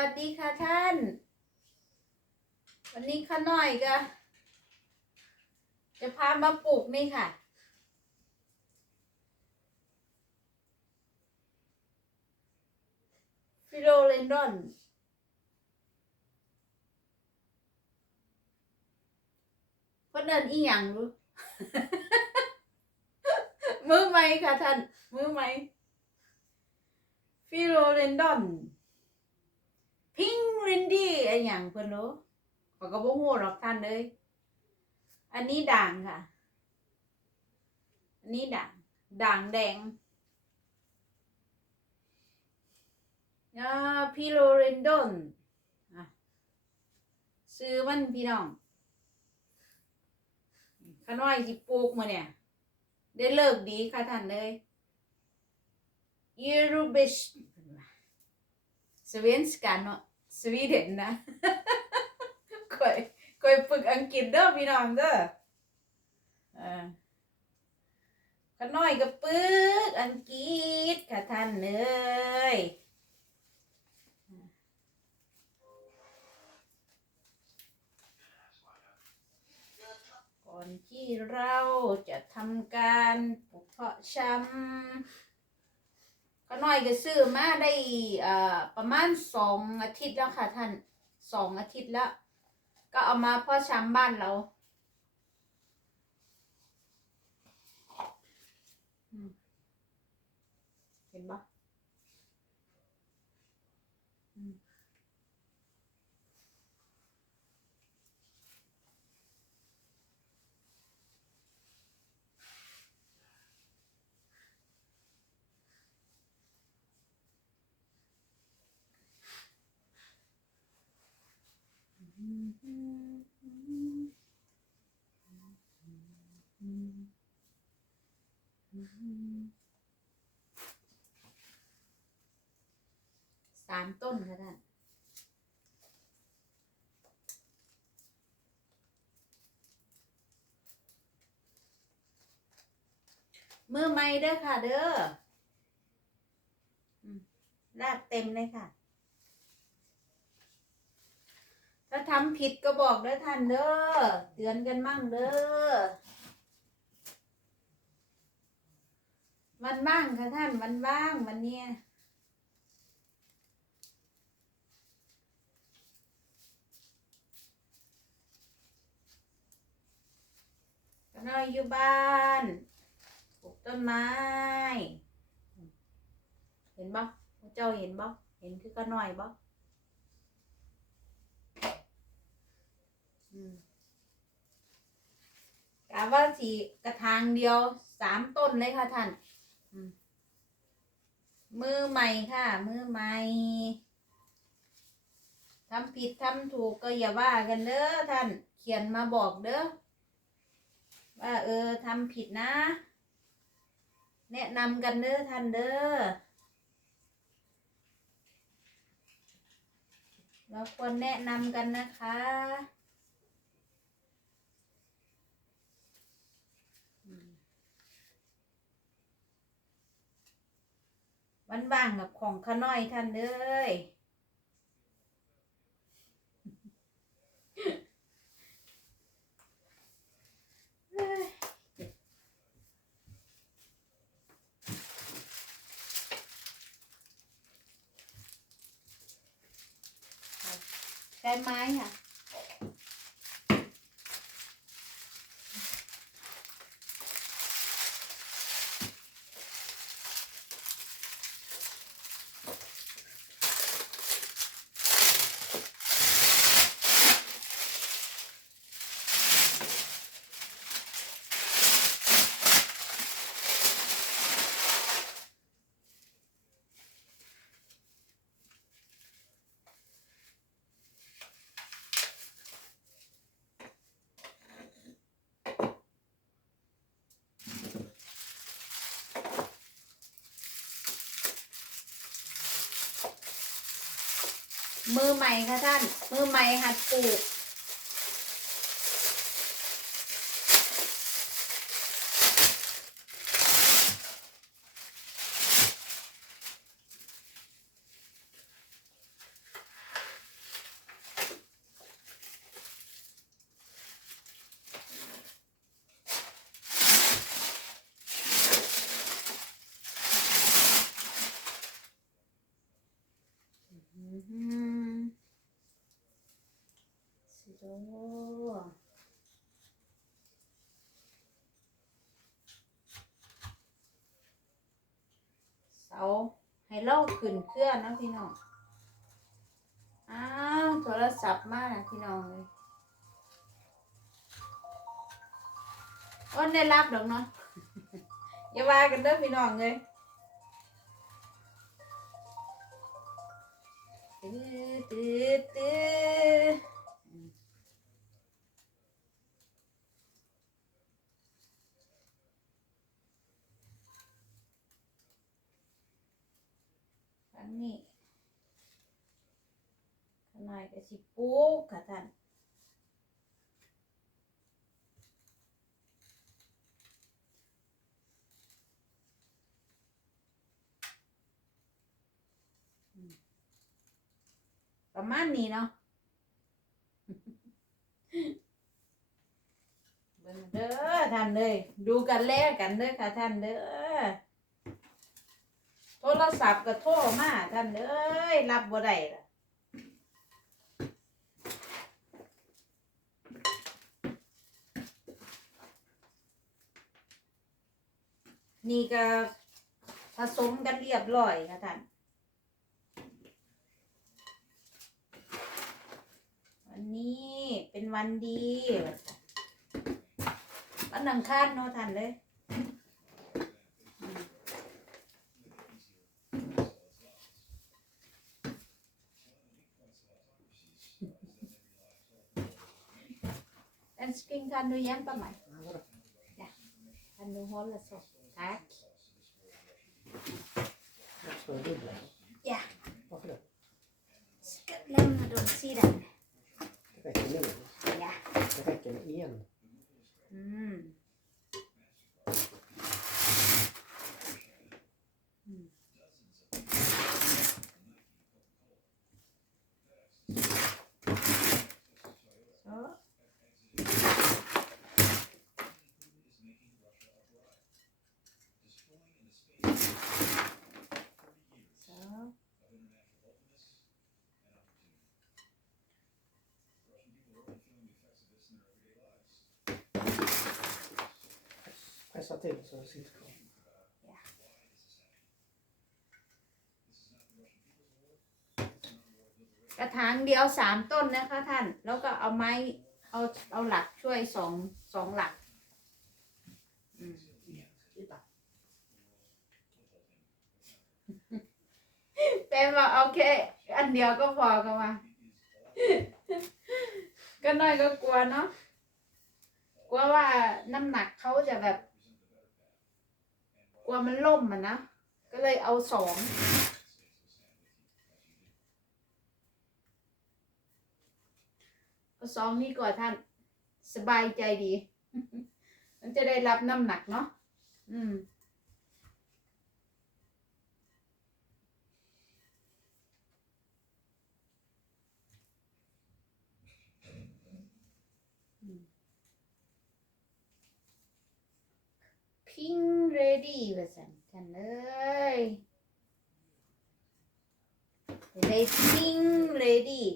วัสดีค่ะท่าน วันนี้ข้าน้อยก็ จะพามาปลูกนี่ค่ะ ฟิโลเลนดอนเพ่นเดินอีหยังรู้มือไหมค่ะท่าน มือไหมฟิโลเรนดอน พิงรินดี้ไอ้หยังเพิ่นรู้ข้อยก็บ่ฮู้หรอกท่านเลย อันนี้ด่างค่ะ อันนี้ด่างด่างแดงอ่าพิโลเรนดอนอะซื้อมันพี่น้องข้าน้อยสิปลูกมาเนี่ย ได้เลิกดีค่ะท่านเลยยูรูเบช สวีนสกันเนาะสวีเดนนะคอยคอยฝึกอังกฤษเด้อพี่น้องเด้ออ่าขน้อยก็ปึกอังกฤษค่ะท่านเลยก่อนที่เราจะทำการปลูกเพาะชำ ก็น้อยก็ซื้อมาได้เอ่อประมาณสองอาทิตย์แล้วค่ะท่านสองอาทิตย์แล้ว ก็เอามาเพ่อช้ำบ้านเราเห็นปะ สามต้นค่ะท่านมือไม่เด้อค่ะ เด้อลาดเต็มเลยค่ะ ถ้าทำผิดก็บอกเด้อท่านเด้อเตือนกันมั่งเด้อวันบ้างค่ะท่านวันบ้างวันเนี้ยก็น้อยอยู่บ้านปลูกต้นไม้ เห็นบ่เจ้าเห็นบ่เห็นคือก็น้อยบ่ อืม กะว่าสีกระถางเดียวสามต้นเลยค่ะท่านมือใหม่ค่ะ มือใหม่ทำผิดทำถูกก็อย่าว่ากันเด้อท่าน เขียนมาบอกเด้อว่าเออทำผิดนะ แนะนำกันเด้อท่านเด้อเราควรแนะนำกันนะคะ วันว่างกับของข้าน้อยท่านเลยใช้ไม้ค่ะ มือใหม่ค่ะท่าน มือใหม่หัดปลูกาให้ เล่าขึ้นเครื่องนะพี่น้อง อ้าวโทรศัพท์มากนะพี่น้องเลยอ้นได้รับดอกเนาะอย่าว่ากันเด้อพี่น้องเลยตื้อตื้อตื้อนนี้ขางในาด ก็สิปลูกค่ะท่านประมาณนี้เนาะเบิ่งเด้อท่านเลยดูกันแลกกันเด้อค่ะท่านเด้อโทรศัพท์ก็โทรมาท่านเอ้ยรับบ่ได้ล่ะ นี่ก็ผสมกันเรียบร้อยค่ะท่าน วันนี้เป็นวันดี วันอังคารเนาะท่านเลยอืม Älskling, kan du hjälpa mig? Ja. Kan du hålla så? Tack. Ska du dubbla? Ja. back. That's what I did. Pressa till så det sitter kvar. กระถางเดียวสามต้นนะคะท่าน แล้วก็เอาไม้เอาเอาหลักช่วยสองสองหลักอืมเป็นว่าโอเค อันเดียวก็พอกันมาก็น้อยก็กลัวเนาะกลัวว่าน้ำหนักเขาจะแบบ กลัวมันล่มอะนะ ก็เลยเอาสองเอาสองนี่ก่อนท่าน สบายใจดี มันจะได้รับน้ำหนักเนาะอืม พิงเร ดีว่าสันกันเลยได้พิงเรดี้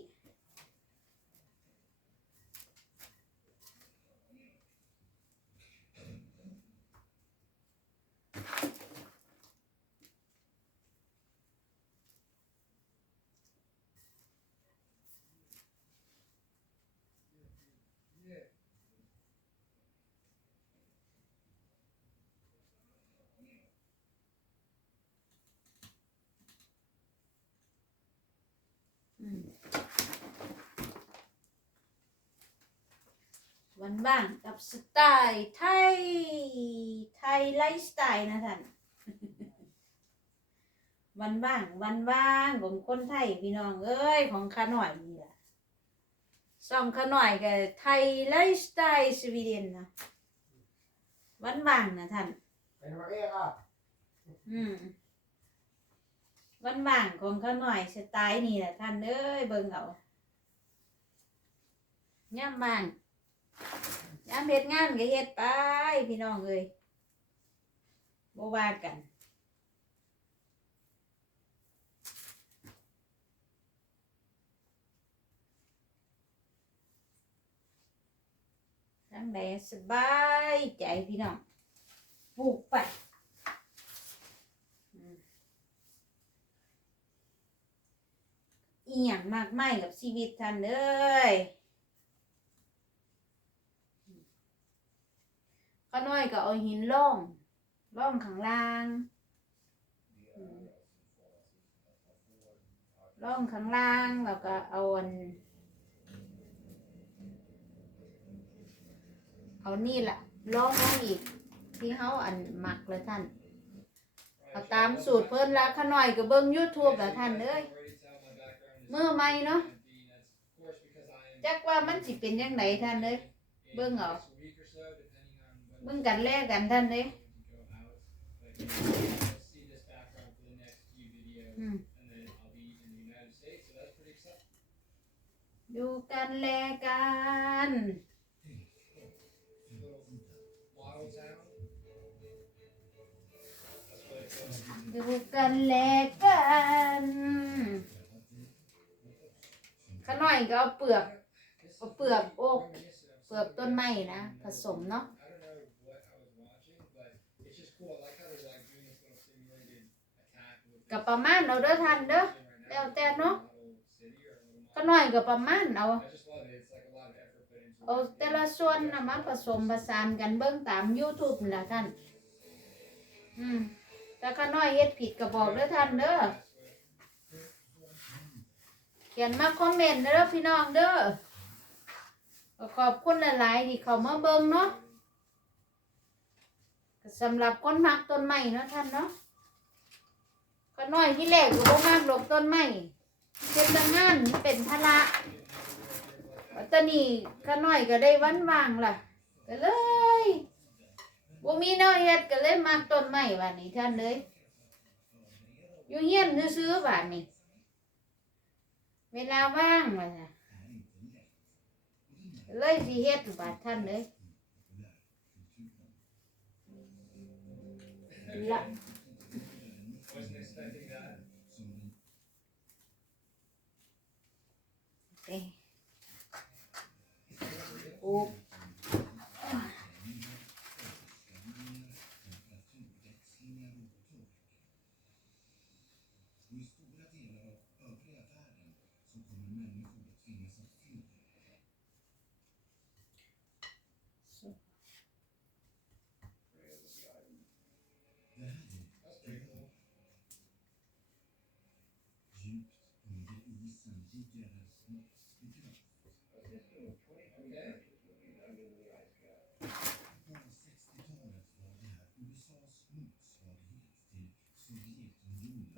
อืม วันว่างกับสไตล์ไทย ไทยไลฟ์สไตล์นะท่าน วันว่างวันว่างของคนไทยพี่น้องเอ้ยของข้าหน่อยนี่แหละซ่องข้าหน่อยกับไทยไลฟ์สไตล์สวีเดนนะวันว่างนะท่าน Men vad är det? อืมวันว่างของเขาหน่อยสไตล์นี่แหละท่านเอ้ยเบิ่งเอาย่ามว่าง ยามเฮ็ดงานก็เฮ็ดไปพี่น้องเอ้ยบ่ว่ากันทั้งใดสบายใจพี่น้องปลูกไปอีหยังมากมายกับชีวิตท่านเอ้ย ข้าน้อยก็เอาหินล่องล่องข้างล่างล่องข้างล่างแล้วก็เอาอันเอานี่แหละล่องลงอีก ที่เขาอันหมักเลยท่านเอาตามสูตรเพิ่นละข้าน้อยก็เบิ่ง YouTube ละท่านเอ้ยมือใหม่เนาะจักว่ามันสิเป็นยังไงท่านเอ้ยเบิ่งเอา บิ่งกันแลกกันท่านเอ้ยอืมดูกันแลกันดูกันแลกันข้าน้อยก็เอาเปลือกเอาเปลือกโอกเปลือกต้นไม้นะผสมเนาะ กับประมาณเอาเด้อท่านเด้อแล้วแต่เนาะข้าน้อยก็ประมาณเอาเอาแต่ละส่วนนะมาผสมผสานกันเบิ่งตาม YouTube นี่ละท่านอืมแต่ข้าน้อยเฮ็ดผิดก็บอกเด้อท่านเด้อเขียนมาคอมเมนต์เด้อพี่น้องเด้อขอบคุณหลายๆที่เขามาเบิ่งเนาะสำหรับคนมักต้นไม้เนาะท่านเนาะ ข้าน้อยที่แรกก็บ่มักดอกต้นไม้เฮ็ดงานมันเป็นภาระตอนนี้ข้าน้อยก็ได้วันว่างล่ะก็เลยบ่มีแนวเฮ็ดก็เลยมักต้นไม้บัดนี้ท่านเลยอยู่เฮียนซื้อๆบัดนี้เวลาว่างว่าจ้ะเลยสิเฮ็ดบาดท่านเลยละ เอ้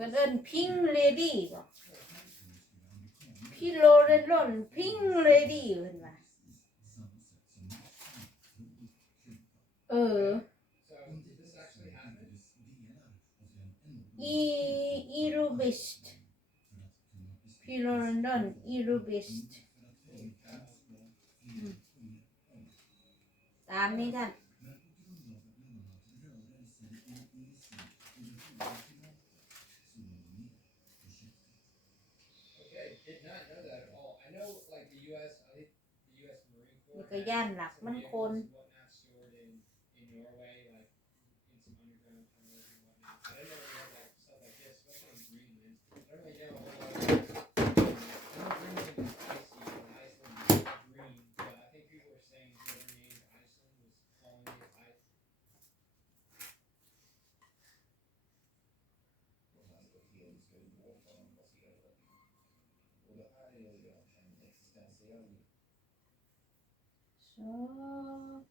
พิ่นเอิ้นพิงเลดี้บ่พี่โลเรนลอนพิงเลดี้เพิ่นว่าเอออีอีรูบิสต์พี่โลเรนลอนอีรูบิสต์ตามนี้ท่าน นี่ก็ย่านหลักมันคน Så.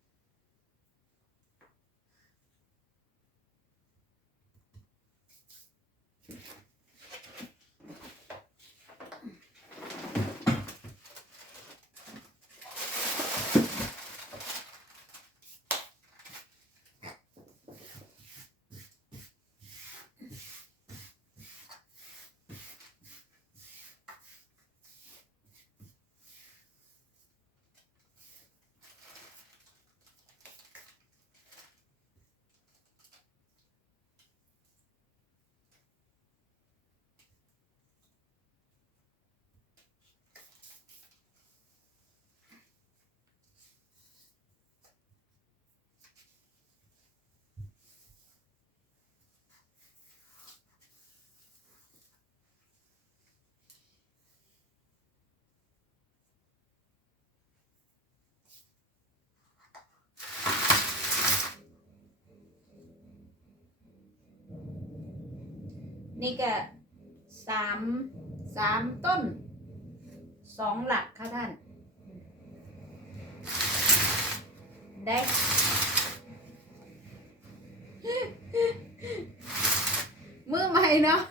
นี่ก็สามสามต้นสองหลักค่ะท่าน ได้ มือใหม่เนาะ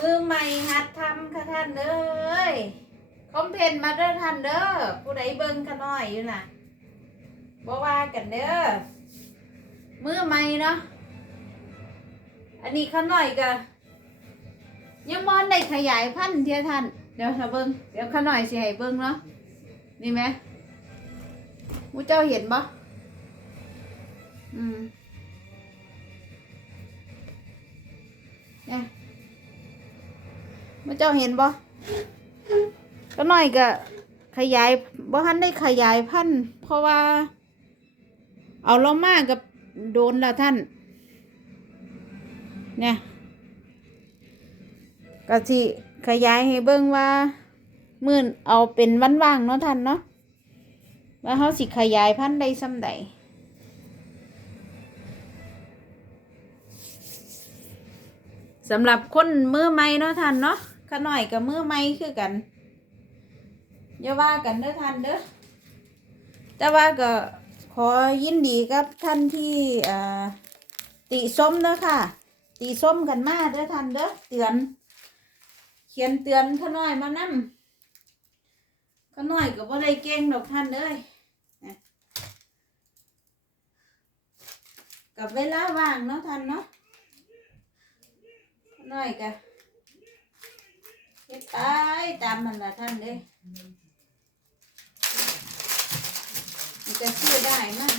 มือใหม่หัดทำค่ะท่านเอ้ยคอมเพนมาเด้อท่านเด้อผู้ใดเบิ่งขะน้อยอยู่น่ะบ่ว่ากันเด้อ มือใหม่เนาะอันนี้ขะน้อยก็ยังมอนได้ขยายพันธุ์เทียท่านเดี๋ยวถ้าเบิ่งเดี๋ยวขะน้อยสิให้เบิ่งเนาะนี่ไหมมูเจ้าเห็นบ่อืมเนี่ยมูเจ้าเห็นบ่ก็น้อยก็ขยายบ่ทันได้ขยายพันธุ์เพราะว่า เอาลงมากกับ โดนแล้วท่าน เนี่ยก็สิขยายให้เบิ่งว่ามื่นเอาเป็นวันว่างเนาะท่านเนาะว่าเขาสิขยายพันธุ์ได้ส่ำใดสำหรับคนมือใหม่เนาะท่านเนาะขาหน่อยกับมือใหม่คือกันอย่าว่ากันเด้อท่านเด้อแต่ว่าก็ ขอยินดีกับท่านที่ติส้มเด้อค่ะตีส้มกันมาเด้อท่านเด้อเตือน เขียนเตือนขาน้อยมานั่ขาน้อยก็บ่ได้เก่งดอกท่านเด้ยกับเวลาว่างเนาะท่านเนาะขน้อยก็เฮ็ดตายตามมันละท่านเด้ย มันจะซื้อได้มาก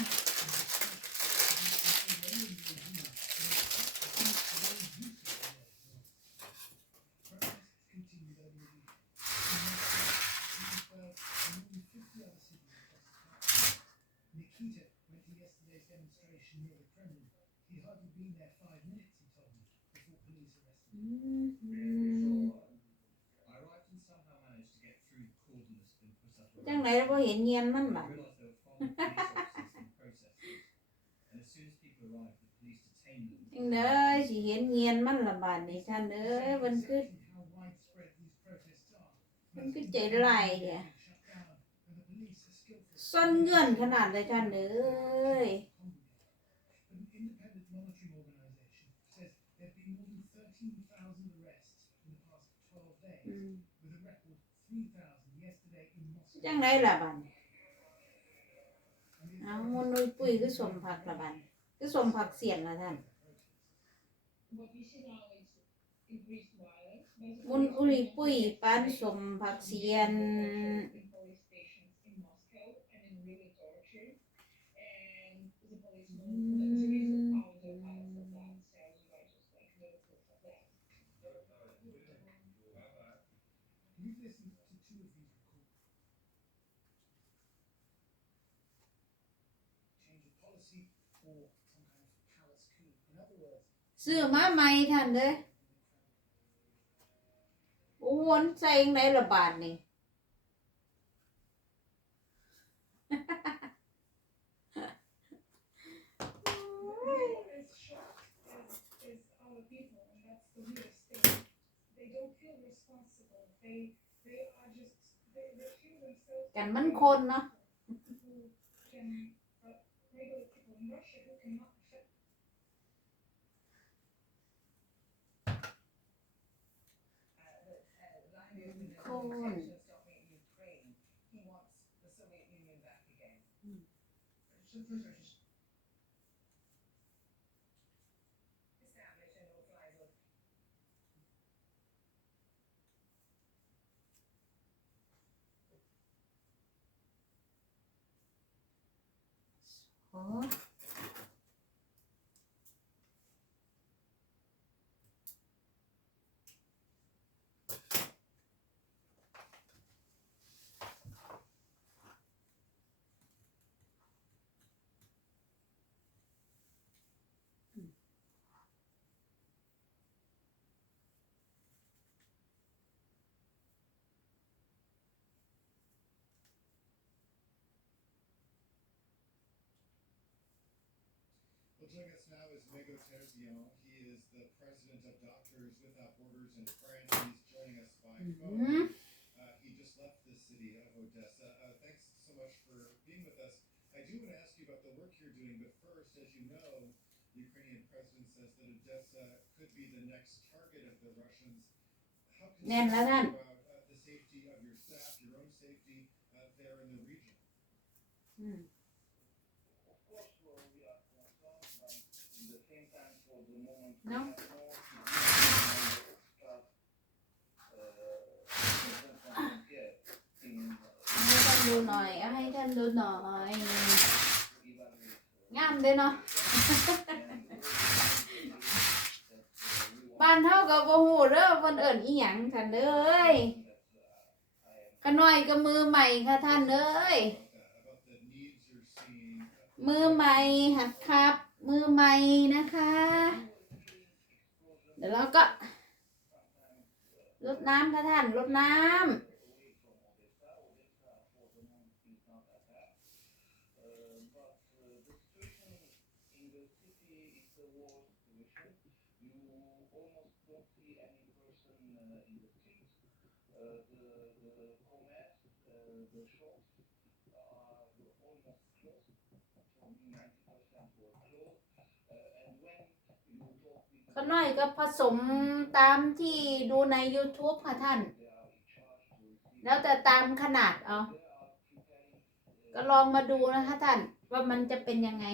Nikita went to yesterday's demonstration near the Kremlin. He'd hardly been there five minutes, he told me, before police arrested him. I arrived and somehow managed to get through the cordon that's been put up จัง around. ไรเราบ่เห็นเงียนมันบัด เด้อสิเห็นเงียนมันละบาดในท่านเด้อมันคือมันคือใจไหลเนี่ยซ่อนเงื่อนขนาดเลยท่านเอ้ยจังไรล่ะบ้าน เอามนุยปุ้ยคือสมผักละบันคือสมผักเสียนละท่านมุนอุริปุยปานสมผักเสียนอืม ซื้อมาใหม่ท่านเด้อโอ้วนใส่ยังไงละบาดนี่ As shocked as, as our people, and that's the weirdest thing. They don't feel responsible. They they are just they, they feel themselves กันมันคนเนาะ joining us now is Mego Terzian. He is the president of Doctors Without Borders in France. He's joining us by phone. Mhm. Uh, he just left the city of Odessa. Uh, thanks so much for being with us. I do want to ask you about the work you're doing, but first, as you know, the Ukrainian president says that Odessa could be the next target of the Russians. How là you about uh, the safety of your staff, your own safety uh, there in the region? Of No. we have no significant staff, uh, present on here in, uh, ให้ท่านดูหน่อยเอาให้ท่านดูหน่อย to evaluate. uh, งามเด้อเนาะ and we will that, uh, we want บ้านเฮาก็บ่ฮู้เด้อเพิ่นเอิ้นอีหยังท่านเอ้ย that, uh, I am ขน้อยก็มือใหม่ค่ะท่านเอ้ย About that, about the needs you're seeing. uh, มือใหม่หัดครับ มือใหม่นะคะเดี๋ยวเราก็รดน้ำค่ะท่านรดน้ away ก็น้อยก็ผสมตามที่ดูใน YouTube ค่ะท่าน แล้วแต่ตามขนาดเอา ก็ลองมาดูนะคะท่านว่ามันจะเป็นยังไง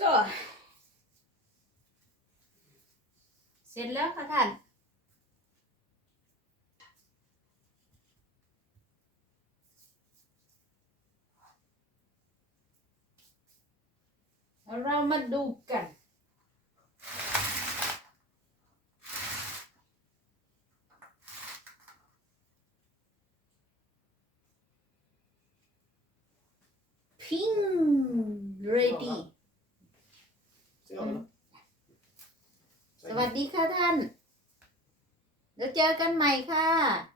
so เสร็จแล้วค่ะท่านเรามาดูกัน ping ready Ser den? Så สวัสดีค่ะท่าน เดี๋ยวเจอ กันใหม่ค่ะ